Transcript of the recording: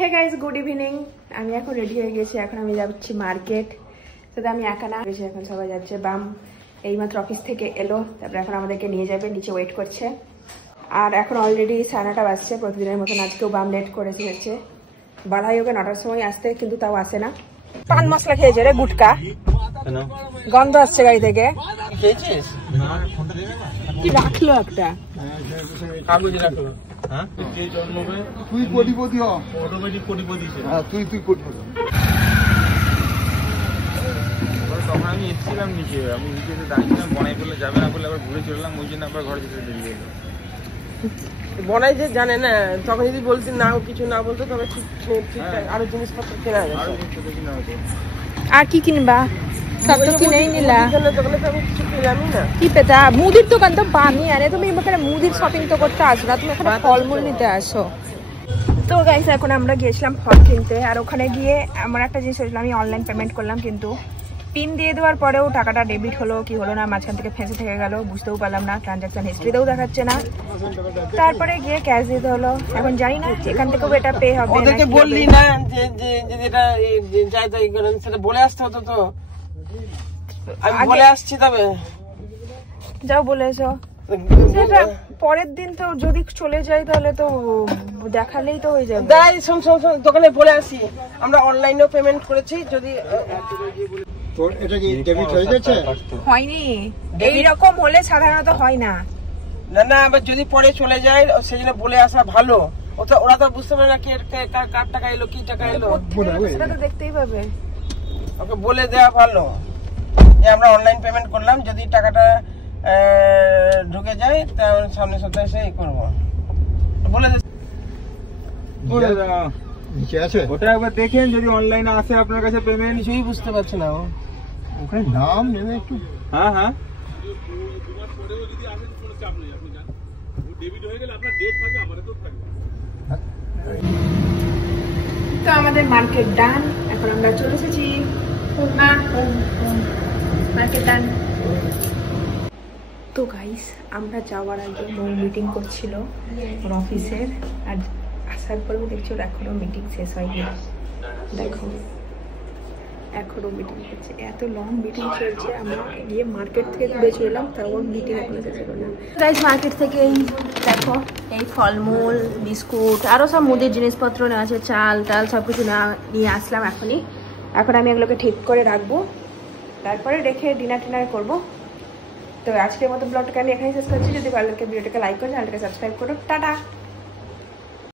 Hey guys, good evening. আমি এখন ready হয়ে গেছি, এখন আমি যাচ্ছি মার্কেট। সেটা আমি একা না, এখন সবাই যাচ্ছে। বাম এইমাত্র অফিস থেকে এলো, তারপরে এখন আমাদেরকে নিয়ে যাবে, নিচে ওয়েট করছে। আর এখন অলরেডি 9:30 বাজছে। প্রতিদিনের মতন আজকেও বাম লেট করেছে হচ্ছে। বাড়াই ওকে 9টার সময় আসতে, কিন্তু তাও আসে না। পান মশলা খেয়েছে রে, গুটকা গন্ধ আসছে গাড়ি থেকে। কি রাখলো একটা কাগজ রাখলো। তুই কোটিপতি হ, অটোমেটিক কোটিপতি। হ্যাঁ তুই কোটিপতি। তখন আমি এসেছিলাম নিচে, আমি নিচে দাঁড়িয়েছিলাম, বনাই বললে যাবে না বলে আবার ঘুরে চললাম, ওই জন্য আবার ঘরে যেতে দেরি হলো। বনাই যে জানে না, তখন যদি বলতে না কিছু না বলতো তবে ঠিকঠাক আরো জিনিসপত্র কেনা যেত। আর কি কিনবা? সব তো কিনেই নিলা। দোকানে তো আমি কিছু কিনলামই না। কি পেতা? মুদির দোকান তো বানি, আরে তুমি এখানে মুদির শপিং তো করতে আসো না, তুমি এখানে ফলমূল নিতে আসো। তো গাইস, এখন আমরা গিয়েছিলাম ফল কিনতে। আর ওখানে গিয়ে আমার একটা জিনিস হয়েছিল, আমি অনলাইন পেমেন্ট করলাম, কিন্তু পিন দিয়ে দেওয়ার পরেও টাকাটা ডেবিট হলো কি হলো না, মাঝখান থেকে ফেঁসে থেকে গেল, বুঝতেও পারলাম না। ট্রানজাকশন হিস্ট্রিতেও দেখাচ্ছে না। তারপরে গিয়ে ক্যাশ দিতে হলো। এখন জানি না এখান থেকেও এটা পে হবে। ওদেরকে বললি না যে যেটা যাই তাই করেন, সেটা বলে আসতে হতো। তো আমি বলে আসছি, তবে যাও বলে এসো। সেটা পরের দিন তো যদি চলে যায় তাহলে তো দেখালেই তো হয়ে যাবে। তাই শোন দোকানে বলে আসি, আমরা অনলাইনেও পেমেন্ট করেছি। যদি এটা কি ডেবিট হয়ে যাচ্ছে? হয়নি, এইরকম হলে সাধারণত হয় না। না আবার যদি পরে চলে যায় সেজন্য বলে আসা ভালো। ওরা তো বুঝতে পারে না কার টাকা এলো, কি টাকা এলো, সেটা তো দেখতেই পাবে। ওকে বলে দেওয়া ভালো যে আমরা অনলাইন পেমেন্ট করলাম, যদি টাকাটা ঢুকে যায় তাহলে সামনের সপ্তাহে এসে করবো বলে নিচে আছে। ওটা একবার দেখেন, যদি অনলাইনে আসে আপনার কাছে পেমেন্ট। কিছুই বুঝতে পারছে না ও, ওখানে নাম নেবে একটু। হ্যাঁ তো আমাদের মার্কেট ডান। এখন আমরা চলে এসেছি মার্কেট ডান। তো গাইস, আমরা যাওয়ার আগে মিটিং করছিল ওর অফিসের, আর আসার পরেও দেখছি ওর এখনো মিটিং শেষ হয়নি। দেখো এখনো মিটিং করছে, এত লং মিটিং চলছে। আমরা গিয়ে মার্কেট থেকে ঘুরে চললাম, তাও ওর মিটিং এখনো শেষ হলো না। গাইস, মার্কেট থেকে এই দেখো, এই ফলমূল, বিস্কুট, আরও সব মুদির জিনিসপত্র নেওয়া আছে, চাল টাল সব কিছু নিয়ে আসলাম এখনই। এখন আমি এগুলোকে ঠিক করে রাখবো, তারপরে রেখে ডিনার করবো। তো আজকের মতো ব্লগটাকে আমি এখানেই শেষ করছি। যদি ভালো লাগে ভিডিওটাকে লাইক করে চ্যানেলটাকে সাবস্ক্রাইব করো। টাটা।